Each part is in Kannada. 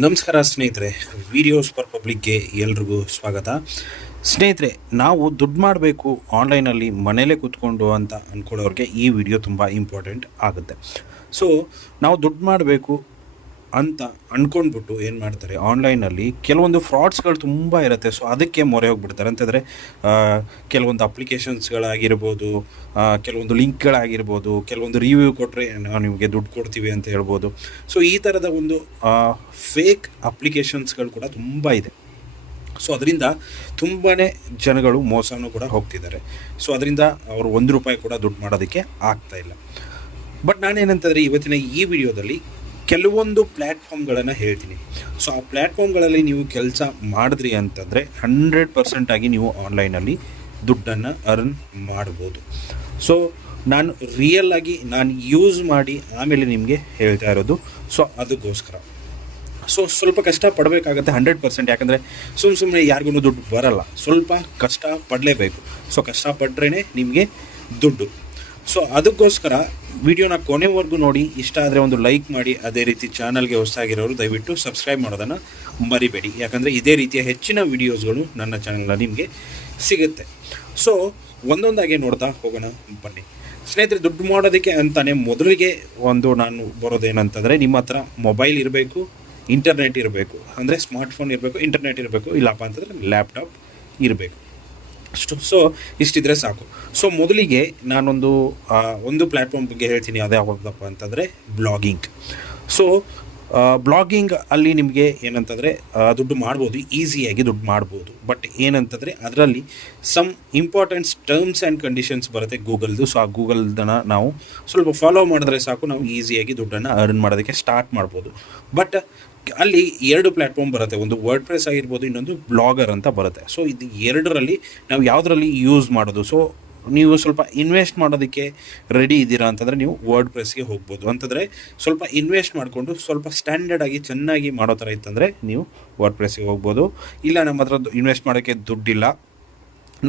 ನಮಸ್ಕಾರ ಸ್ನೇಹಿತರೆ ವಿಡಿಯೋಸ್ ಫಾರ್ ಪಬ್ಲಿಕ್ಗೆ ಎಲ್ರಿಗೂ ಸ್ವಾಗತ. ಸ್ನೇಹಿತರೆ, ನಾವು ದುಡ್ಡು ಮಾಡಬೇಕು ಆನ್ಲೈನಲ್ಲಿ ಮನೇಲೇ ಕೂತ್ಕೊಂಡು ಅಂತ ಅಂದ್ಕೊಳ್ಳೋರಿಗೆ ಈ ವಿಡಿಯೋ ತುಂಬ ಇಂಪಾರ್ಟೆಂಟ್ ಆಗುತ್ತೆ. ಸೊ ನಾವು ದುಡ್ಡು ಮಾಡಬೇಕು ಅಂತ ಅಂದ್ಕೊಂಡ್ಬಿಟ್ಟು ಏನು ಮಾಡ್ತಾರೆ ಆನ್ಲೈನಲ್ಲಿ ಕೆಲವೊಂದು ಫ್ರಾಡ್ಸ್ಗಳು ತುಂಬ ಇರುತ್ತೆ. ಸೊ ಅದಕ್ಕೆ ಮೊರೆ ಹೋಗ್ಬಿಡ್ತಾರೆ. ಅಂತಂದರೆ ಕೆಲವೊಂದು ಅಪ್ಲಿಕೇಶನ್ಸ್ಗಳಾಗಿರ್ಬೋದು ಕೆಲವೊಂದು ಲಿಂಕ್ಗಳಾಗಿರ್ಬೋದು ಕೆಲವೊಂದು ರಿವ್ಯೂ ಕೊಟ್ಟರೆ ನಾವು ನಿಮಗೆ ದುಡ್ಡು ಕೊಡ್ತೀವಿ ಅಂತ ಹೇಳ್ಬೋದು. ಸೊ ಈ ಥರದ ಒಂದು ಫೇಕ್ ಅಪ್ಲಿಕೇಶನ್ಸ್ಗಳು ಕೂಡ ತುಂಬ ಇದೆ. ಸೊ ಅದರಿಂದ ತುಂಬಾ ಜನಗಳು ಮೋಸನೂ ಕೂಡ ಹೋಗ್ತಿದ್ದಾರೆ. ಸೊ ಅದರಿಂದ ಅವರು ಒಂದು ರೂಪಾಯಿ ಕೂಡ ದುಡ್ಡು ಮಾಡೋದಕ್ಕೆ ಆಗ್ತಾ ಇಲ್ಲ. ಬಟ್ ನಾನೇನಂತಂದರೆ, ಇವತ್ತಿನ ಈ ವಿಡಿಯೋದಲ್ಲಿ ಕೆಲವೊಂದು ಪ್ಲ್ಯಾಟ್ಫಾರ್ಮ್ಗಳನ್ನು ಹೇಳ್ತೀನಿ. ಸೊ, ಆ ಪ್ಲ್ಯಾಟ್ಫಾರ್ಮ್ಗಳಲ್ಲಿ ನೀವು ಕೆಲಸ ಮಾಡಿದ್ರಿ ಅಂತಂದರೆ ಹಂಡ್ರೆಡ್ ಪರ್ಸೆಂಟಾಗಿ ನೀವು ಆನ್ಲೈನಲ್ಲಿ ದುಡ್ಡನ್ನು ಅರ್ನ್ ಮಾಡ್ಬೋದು. ಸೊ ನಾನು ರಿಯಲ್ ಆಗಿ ನಾನು ಯೂಸ್ ಮಾಡಿ ಆಮೇಲೆ ನಿಮಗೆ ಹೇಳ್ತಾ ಇರೋದು. ಸೊ ಅದಕ್ಕೋಸ್ಕರ. ಸೊ ಸ್ವಲ್ಪ ಕಷ್ಟ ಪಡಬೇಕಾಗತ್ತೆ ಹಂಡ್ರೆಡ್ ಪರ್ಸೆಂಟ್ ಯಾಕಂದರೆ ಸುಮ್ಮ ಸುಮ್ಮನೆ ಯಾರಿಗೂ ದುಡ್ಡು ಬರಲ್ಲ. ಸ್ವಲ್ಪ ಕಷ್ಟ ಪಡಲೇಬೇಕು. ಸೊ ಕಷ್ಟಪಟ್ರೇ ನಿಮಗೆ ದುಡ್ಡು. ಸೊ ಅದಕ್ಕೋಸ್ಕರ ವಿಡಿಯೋನ ಕೊನೆವರೆಗೂ ನೋಡಿ. ಇಷ್ಟ ಆದರೆ ಒಂದು ಲೈಕ್ ಮಾಡಿ. ಅದೇ ರೀತಿ ಚಾನಲ್ಗೆ ಹೊಸದಾಗಿರೋರು ದಯವಿಟ್ಟು ಸಬ್ಸ್ಕ್ರೈಬ್ ಮಾಡೋದನ್ನು ಮರಿಬೇಡಿ. ಯಾಕಂದರೆ ಇದೇ ರೀತಿಯ ಹೆಚ್ಚಿನ ವಿಡಿಯೋಸ್ಗಳು ನನ್ನ ಚಾನಲ್ನಲ್ಲಿ ನಿಮಗೆ ಸಿಗುತ್ತೆ. ಸೊ ಒಂದೊಂದಾಗಿ ನೋಡ್ತಾ ಹೋಗೋಣ. ಬನ್ನಿ. ಸ್ನೇಹಿತರೆ, ದುಡ್ಡು ಮಾಡೋದಕ್ಕೆ ಅಂತಾನೆ ಮೊದಲಿಗೆ ಒಂದು ನಾನು ಬರೋದೇನಂತಂದರೆ ನಿಮ್ಮ ಹತ್ರ ಮೊಬೈಲ್ ಇರಬೇಕು, ಇಂಟರ್ನೆಟ್ ಇರಬೇಕು. ಅಂದರೆ ಸ್ಮಾರ್ಟ್ಫೋನ್ ಇರಬೇಕು, ಇಂಟರ್ನೆಟ್ ಇರಬೇಕು, ಇಲ್ಲಪ್ಪ ಅಂತಂದರೆ ಲ್ಯಾಪ್ಟಾಪ್ ಇರಬೇಕು. ಸೊ ಇಷ್ಟಿದ್ರೆ ಸಾಕು. ಸೊ ಮೊದಲಿಗೆ ನಾನೊಂದು ಒಂದು ಪ್ಲ್ಯಾಟ್ಫಾರ್ಮ್ ಬಗ್ಗೆ ಹೇಳ್ತೀನಿ, ಅದೇ ಯಾವಾಗಪ್ಪ ಅಂತಂದರೆ ಬ್ಲಾಗಿಂಗ್ ಸೊ ಬ್ಲಾಗಿಂಗ್ ಅಲ್ಲಿ ನಿಮಗೆ ಏನಂತಂದರೆ ದುಡ್ಡು ಮಾಡ್ಬೋದು ಈಸಿಯಾಗಿ ದುಡ್ಡು ಮಾಡ್ಬೋದು. ಬಟ್ ಏನಂತಂದರೆ, ಅದರಲ್ಲಿ some importants terms and conditions ಬರುತ್ತೆ ಗೂಗಲ್ದು. ಸೊ ಆ ಗೂಗಲ್ದನ್ನು ನಾವು ಸ್ವಲ್ಪ ಫಾಲೋ ಮಾಡಿದ್ರೆ ಸಾಕು, ನಾವು ಈಸಿಯಾಗಿ ದುಡ್ಡನ್ನು ಅರ್ನ್ ಮಾಡೋದಕ್ಕೆ ಸ್ಟಾರ್ಟ್ ಮಾಡ್ಬೋದು. ಬಟ್ ಅಲ್ಲಿ ಎರಡು ಪ್ಲ್ಯಾಟ್ಫಾರ್ಮ್ ಬರುತ್ತೆ. ಒಂದು ವರ್ಡ್ ಪ್ರೆಸ್ ಆಗಿರ್ಬೋದು, ಇನ್ನೊಂದು ಬ್ಲಾಗರ್ ಅಂತ ಬರುತ್ತೆ. ಸೊ ಇದು ಎರಡರಲ್ಲಿ ನಾವು ಯಾವುದರಲ್ಲಿ ಯೂಸ್ ಮಾಡೋದು? ಸೊ ನೀವು ಸ್ವಲ್ಪ ಇನ್ವೆಸ್ಟ್ ಮಾಡೋದಕ್ಕೆ ರೆಡಿ ಇದ್ದೀರಾ ಅಂತಂದರೆ ನೀವು ವರ್ಡ್ ಪ್ರೆಸ್ಗೆ ಹೋಗ್ಬೋದು. ಅಂತಂದರೆ ಸ್ವಲ್ಪ ಇನ್ವೆಸ್ಟ್ ಮಾಡಿಕೊಂಡು ಸ್ವಲ್ಪ ಸ್ಟ್ಯಾಂಡರ್ಡ್ ಆಗಿ ಚೆನ್ನಾಗಿ ಮಾಡೋ ಥರ ಇತ್ತಂದರೆ ನೀವು ವರ್ಡ್ ಪ್ರೆಸ್ಗೆ ಹೋಗ್ಬೋದು. ಇಲ್ಲ ನಮ್ಮ ಹತ್ರ ಇನ್ವೆಸ್ಟ್ ಮಾಡೋಕ್ಕೆ ದುಡ್ಡಿಲ್ಲ.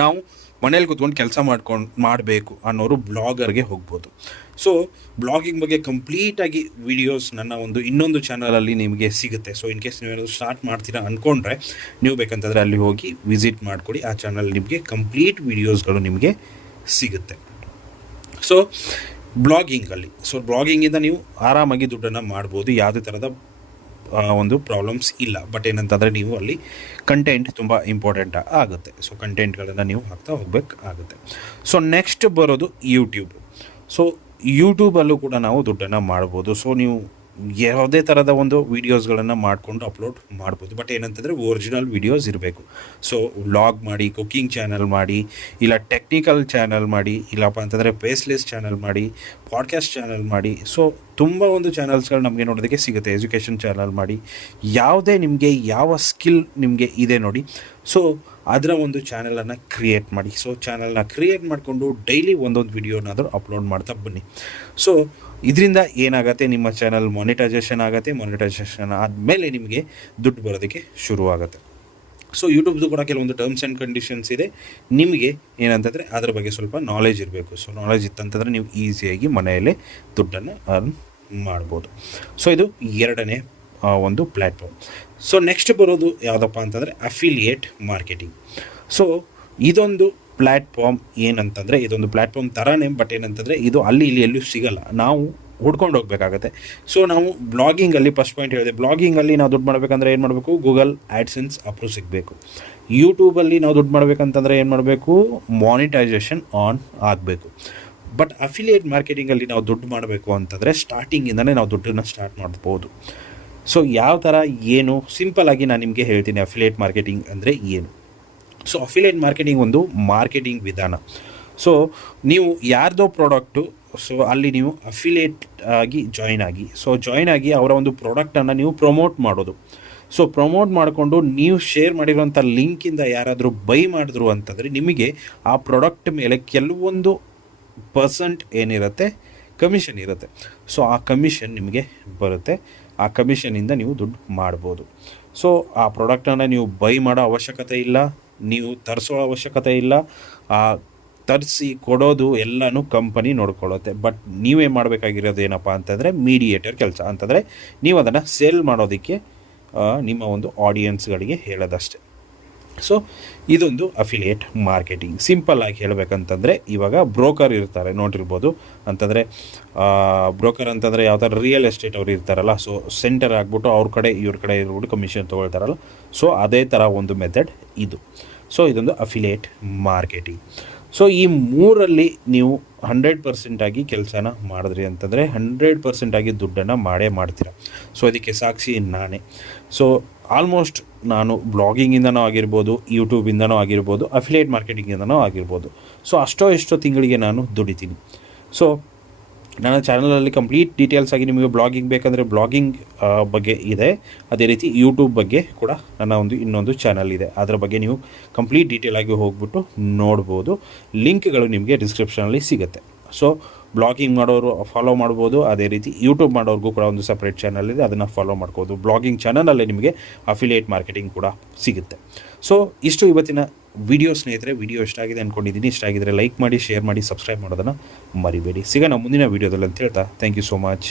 ನಾವು ಮನೇಲಿ ಕೂತ್ಕೊಂಡು ಕೆಲಸ ಮಾಡ್ಕೊಂಡು, ಮಾಡಬೇಕು ಅನ್ನೋರು ಬ್ಲಾಗರ್ಗೆ ಹೋಗ್ಬೋದು. ಸೊ ಬ್ಲಾಗಿಂಗ್ ಬಗ್ಗೆ ಕಂಪ್ಲೀಟಾಗಿ ವಿಡಿಯೋಸ್ ನನ್ನ ಒಂದು ಇನ್ನೊಂದು ಚಾನಲಲ್ಲಿ ನಿಮಗೆ ಸಿಗುತ್ತೆ. ಸೊ ಇನ್ ಕೇಸ್ ನೀವೇನಾದರೂ ಸ್ಟಾರ್ಟ್ ಮಾಡ್ತೀರಾ ಅಂದ್ಕೊಂಡ್ರೆ ನೀವು ಬೇಕಂತಂದರೆ ಅಲ್ಲಿ ಹೋಗಿ ವಿಸಿಟ್ ಮಾಡಿಕೊಡಿ. ಆ ಚಾನಲ್ ನಿಮಗೆ ಕಂಪ್ಲೀಟ್ ವಿಡಿಯೋಸ್ಗಳು ನಿಮಗೆ ಸಿಗುತ್ತೆ. ಸೊ ಬ್ಲಾಗಿಂಗಲ್ಲಿ ಸೊ ಬ್ಲಾಗಿಂಗಿಂದ ನೀವು ಆರಾಮಾಗಿ ದುಡ್ಡನ್ನು ಮಾಡ್ಬೋದು. ಯಾವುದೇ ಥರದ ಒಂದು ಪ್ರಾಬ್ಲಮ್ಸ್ ಇಲ್ಲ. ಬಟ್ ಏನಂತಂದರೆ ನೀವು ಅಲ್ಲಿ ಕಂಟೆಂಟ್ ತುಂಬ ಇಂಪಾರ್ಟೆಂಟ್ ಆಗುತ್ತೆ. ಸೊ ಕಂಟೆಂಟ್ಗಳನ್ನು ನೀವು ಹಾಕ್ತಾ ಹೋಗ್ಬೇಕು ಆಗುತ್ತೆ ಸೊ ನೆಕ್ಸ್ಟ್ ಬರೋದು ಯೂಟ್ಯೂಬ್ ಸೊ ಯೂಟ್ಯೂಬಲ್ಲೂ ಕೂಡ ನಾವು ದುಡ್ಡನ್ನು ಮಾಡ್ಬೋದು. ಸೊ ನೀವು ಯಾವುದೇ ಥರದ ಒಂದು ವೀಡಿಯೋಸ್ಗಳನ್ನು ಮಾಡಿಕೊಂಡು ಅಪ್ಲೋಡ್ ಮಾಡ್ಬೋದು. ಬಟ್ ಏನಂತಂದರೆ ಒರಿಜಿನಲ್ ವೀಡಿಯೋಸ್ ಇರಬೇಕು. ಸೊ ವ್ಲಾಗ್ ಮಾಡಿ ಕುಕ್ಕಿಂಗ್ ಚಾನಲ್ ಮಾಡಿ, ಇಲ್ಲ ಟೆಕ್ನಿಕಲ್ ಚಾನಲ್ ಮಾಡಿ, ಇಲ್ಲಪ್ಪ ಅಂತಂದರೆ ಪೇಸ್ಲೆಸ್ ಚಾನಲ್ ಮಾಡಿ ಪಾಡ್ಕಾಸ್ಟ್ ಚಾನಲ್ ಮಾಡಿ. ಸೊ ತುಂಬ ಒಂದು ಚಾನಲ್ಸ್ಗಳು ನಮಗೆ ನೋಡೋದಕ್ಕೆ ಸಿಗುತ್ತೆ. ಎಜುಕೇಷನ್ ಚಾನಲ್ ಮಾಡಿ, ಯಾವುದೇ ನಿಮಗೆ ಯಾವ ಸ್ಕಿಲ್ ನಿಮಗೆ ಇದೆ ನೋಡಿ. ಸೊ ಅದರ ಒಂದು ಚಾನಲನ್ನು ಕ್ರಿಯೇಟ್ ಮಾಡಿ. ಸೊ ಚಾನಲ್ನ ಕ್ರಿಯೇಟ್ ಮಾಡಿಕೊಂಡು ಡೈಲಿ ಒಂದೊಂದು ವಿಡಿಯೋನಾದರೂ ಅಪ್ಲೋಡ್ ಮಾಡ್ತಾ ಬನ್ನಿ. ಸೊ ಇದರಿಂದ ಏನಾಗುತ್ತೆ? ನಿಮ್ಮ ಚಾನಲ್ ಮೊನಿಟೈಸೇಷನ್ ಆಗುತ್ತೆ. ಮಾನಿಟೈಸೇಷನ್ ಆದಮೇಲೆ ನಿಮಗೆ ದುಡ್ಡು ಬರೋದಕ್ಕೆ ಶುರುವಾಗುತ್ತೆ. ಸೊ ಯೂಟ್ಯೂಬ್ದು ಕೂಡ ಕೆಲವೊಂದು ಟರ್ಮ್ಸ್ ಆ್ಯಂಡ್ ಕಂಡೀಷನ್ಸ್ ಇದೆ. ನಿಮಗೆ ಏನಂತಂದರೆ ಅದ್ರ ಬಗ್ಗೆ ಸ್ವಲ್ಪ ನಾಲೆಜ್ ಇರಬೇಕು. ಸೊ ನಾಲೆಜ್ ಇತ್ತಂತಂದರೆ ನೀವು ಈಸಿಯಾಗಿ ಮನೆಯಲ್ಲೇ ದುಡ್ಡನ್ನು ಅರ್ನ್ ಮಾಡ್ಬೋದು. ಸೊ ಇದು ಎರಡನೇ ಒಂದು ಪ್ಲ್ಯಾಟ್ಫಾರ್ಮ್ ಸೊ ನೆಕ್ಸ್ಟ್ ಬರೋದು ಯಾವುದಪ್ಪ ಅಂತಂದರೆ ಅಫಿಲಿಯೇಟ್ ಮಾರ್ಕೆಟಿಂಗ್ ಸೊ ಇದೊಂದು ಪ್ಲ್ಯಾಟ್ಫಾರ್ಮ್ ಏನಂತಂದರೆ, ಇದೊಂದು ಪ್ಲ್ಯಾಟ್ಫಾರ್ಮ್ ಥರನೇ ಬಟ್ ಏನಂತಂದರೆ, ಇದು ಅಲ್ಲಿ ಇಲ್ಲಿ ಎಲ್ಲೂ ಸಿಗಲ್ಲ. ನಾವು ಹುಡ್ಕೊಂಡು ಹೋಗ್ಬೇಕಾಗತ್ತೆ. ಸೊ ನಾವು ಬ್ಲಾಗಿಂಗಲ್ಲಿ ಫಸ್ಟ್ ಪಾಯಿಂಟ್ ಹೇಳಿದೆ. ಬ್ಲಾಗಿಂಗಲ್ಲಿ ನಾವು ದುಡ್ಡು ಮಾಡಬೇಕಂದ್ರೆ ಏನು ಮಾಡಬೇಕು? ಗೂಗಲ್ ಆ್ಯಡ್ಸೆನ್ಸ್ ಅಪ್ರೂವ್ ಸಿಗಬೇಕು. ಯೂಟ್ಯೂಬಲ್ಲಿ ನಾವು ದುಡ್ಡು ಮಾಡಬೇಕಂತಂದರೆ ಏನು ಮಾಡಬೇಕು? ಮಾನಿಟೈಸೇಷನ್ ಆನ್ ಆಗಬೇಕು. ಬಟ್ ಅಫಿಲಿಯೇಟ್ ಮಾರ್ಕೆಟಿಂಗಲ್ಲಿ ನಾವು ದುಡ್ಡು ಮಾಡಬೇಕು ಅಂತಂದರೆ ಸ್ಟಾರ್ಟಿಂಗಿಂದನೇ ನಾವು ದುಡ್ಡನ್ನು ಸ್ಟಾರ್ಟ್ ಮಾಡ್ಬೋದು. ಸೊ ಯಾವ ಥರ ಏನು ಸಿಂಪಲ್ ಆಗಿ ನಾನು ನಿಮಗೆ ಹೇಳ್ತೀನಿ ಅಫಿಲಿಯೇಟ್ ಮಾರ್ಕೆಟಿಂಗ್ ಅಂದರೆ ಏನು. ಸೊ ಅಫಿಲೇಟ್ ಮಾರ್ಕೆಟಿಂಗ್ ಒಂದು ಮಾರ್ಕೆಟಿಂಗ್ ವಿಧಾನ. ಸೊ ನೀವು ಯಾರ್ದೋ ಪ್ರಾಡಕ್ಟು ಸೊ ಅಲ್ಲಿ ನೀವು ಅಫಿಲೇಟ್ ಆಗಿ ಜಾಯ್ನ್ ಆಗಿ. ಸೊ ಜಾಯಿನ್ ಆಗಿ ಅವರ ಒಂದು ಪ್ರಾಡಕ್ಟನ್ನು ನೀವು ಪ್ರಮೋಟ್ ಮಾಡೋದು. ಸೊ ಪ್ರಮೋಟ್ ಮಾಡಿಕೊಂಡು ನೀವು ಶೇರ್ ಮಾಡಿರೋಂಥ ಲಿಂಕಿಂದ ಯಾರಾದರೂ ಬೈ ಮಾಡಿದ್ರು ಅಂತಂದರೆ ನಿಮಗೆ ಆ ಪ್ರಾಡಕ್ಟ್ ಮೇಲೆ ಕೆಲವೊಂದು ಪರ್ಸೆಂಟ್ ಏನಿರುತ್ತೆ ಕಮಿಷನ್ ಇರುತ್ತೆ. ಸೊ ಆ ಕಮಿಷನ್ ನಿಮಗೆ ಬರುತ್ತೆ. ಆ ಕಮಿಷನಿಂದ ನೀವು ದುಡ್ಡು ಮಾಡ್ಬೋದು. ಸೊ ಆ ಪ್ರಾಡಕ್ಟನ್ನು ನೀವು ಬೈ ಮಾಡೋ ಅವಶ್ಯಕತೆ ಇಲ್ಲ. ನೀವು ತರಿಸೋ ಅವಶ್ಯಕತೆ ಇಲ್ಲ. ತರಿಸಿ ಕೊಡೋದು ಎಲ್ಲನೂ ಕಂಪನಿ ನೋಡ್ಕೊಳ್ಳುತ್ತೆ. ಬಟ್ ನೀವೇ ಮಾಡಬೇಕಾಗಿರೋದು ಏನಪ್ಪ ಅಂತಂದರೆ ಮೀಡಿಯೇಟರ್ ಕೆಲಸ. ಅಂತಂದರೆ ನೀವು ಅದನ್ನು ಸೇಲ್ ಮಾಡೋದಕ್ಕೆ ನಿಮ್ಮ ಒಂದು ಆಡಿಯನ್ಸ್ಗಳಿಗೆ ಹೇಳೋದಷ್ಟೇ. ಸೊ ಇದೊಂದು ಅಫಿಲಿಯೇಟ್ ಮಾರ್ಕೆಟಿಂಗ್ ಸಿಂಪಲ್ ಆಗಿ ಹೇಳಬೇಕಂತಂದರೆ, ಇವಾಗ ಬ್ರೋಕರ್ ಇರ್ತಾರೆ, ನೋಡಿರ್ಬೋದು. ಅಂತಂದರೆ ಬ್ರೋಕರ್ ಅಂತಂದರೆ ಯಾವ ಥರ ರಿಯಲ್ ಎಸ್ಟೇಟ್ ಅವ್ರು ಇರ್ತಾರಲ್ಲ ಸೊ ಸೆಂಟರ್ ಆಗಿಬಿಟ್ಟು ಅವ್ರ ಕಡೆ, ಇವ್ರ ಕಡೆ ಇರ್ಬಿಟ್ಟು ಕಮಿಷನ್ ತೊಗೊಳ್ತಾರಲ್ಲ. ಸೊ ಅದೇ ಥರ ಒಂದು ಮೆಥಡ್ ಇದು. ಸೊ ಇದೊಂದು ಅಫಿಲಿಯೇಟ್ ಮಾರ್ಕೆಟಿಂಗ್ ಸೊ ಈ ಮೂರಲ್ಲಿ ನೀವು ಹಂಡ್ರೆಡ್ ಪರ್ಸೆಂಟಾಗಿ ಕೆಲಸನ ಮಾಡಿದ್ರಿ ಅಂತಂದರೆ ಹಂಡ್ರೆಡ್ ಪರ್ಸೆಂಟಾಗಿ ದುಡ್ಡನ್ನು ಮಾಡೇ ಮಾಡ್ತೀರ. ಸೊ ಅದಕ್ಕೆ ಸಾಕ್ಷಿ ನಾನೇ. ಸೊ ಆಲ್ಮೋಸ್ಟ್ ನಾನು ಬ್ಲಾಗಿಂಗಿಂದನೂ ಆಗಿರ್ಬೋದು ಯೂಟ್ಯೂಬಿಂದನೂ ಆಗಿರ್ಬೋದು ಅಫಿಲಿಯೇಟ್ ಮಾರ್ಕೆಟಿಂಗಿಂದನೂ ಆಗಿರ್ಬೋದು. ಸೊ ಅಷ್ಟೋ ಎಷ್ಟೋ ತಿಂಗಳಿಗೆ ನಾನು ದುಡಿತೀನಿ. ಸೊ ನನ್ನ ಚಾನಲಲ್ಲಿ ಕಂಪ್ಲೀಟ್ ಡೀಟೇಲ್ಸ್ ಆಗಿ ನಿಮಗೆ ಬ್ಲಾಗಿಂಗ್ ಬೇಕಂದರೆ ಬ್ಲಾಗಿಂಗ್ ಬಗ್ಗೆ ಇದೆ. ಅದೇ ರೀತಿ ಯೂಟ್ಯೂಬ್ ಬಗ್ಗೆ ಕೂಡ ನನ್ನ ಒಂದು ಇನ್ನೊಂದು ಚಾನಲ್ ಇದೆ. ಅದರ ಬಗ್ಗೆ ನೀವು ಕಂಪ್ಲೀಟ್ ಡೀಟೇಲ್ ಆಗಿ ಹೋಗ್ಬಿಟ್ಟು ನೋಡ್ಬೋದು. ಲಿಂಕ್ಗಳು ನಿಮಗೆ ಡಿಸ್ಕ್ರಿಪ್ಷನಲ್ಲಿ ಸಿಗುತ್ತೆ. ಸೊ ಬ್ಲಾಗಿಂಗ್ ಮಾಡೋರು ಫಾಲೋ ಮಾಡ್ಬೋದು. ಅದೇ ರೀತಿ ಯೂಟ್ಯೂಬ್ ಮಾಡೋರಿಗೂ ಕೂಡ ಒಂದು ಸಪ್ರೇಟ್ ಚಾನಲ್ ಇದೆ. ಅದನ್ನು ಫಾಲೋ ಮಾಡ್ಬೋದು. ಬ್ಲಾಗಿಂಗ್ ಚಾನಲಲ್ಲೇ ನಿಮಗೆ ಅಫಿಲಿಯೇಟ್ ಮಾರ್ಕೆಟಿಂಗ್ ಕೂಡ ಸಿಗುತ್ತೆ. ಸೊ ಇಷ್ಟು ಇವತ್ತಿನ ವಿಡಿಯೋ ಸ್ನೇಹಿತರೆ ವಿಡಿಯೋ ಇಷ್ಟ ಆಗಿದೆ ಅಂದ್ಕೊಂಡಿದ್ದೀನಿ ಇಷ್ಟ ಆಗಿದ್ರೆ ಲೈಕ್ ಮಾಡಿ ಶೇರ್ ಮಾಡಿ ಸಬ್ಸ್ಕ್ರೈಬ್ ಮಾಡೋದನ್ನು ಮರಿಬೇಡಿ. ಸಿಗೋಣ ಮುಂದಿನ ವೀಡಿಯೋದಲ್ಲಿ ಅಂತ ಹೇಳ್ತಾ ಥ್ಯಾಂಕ್ ಯು ಸೋ ಮಚ್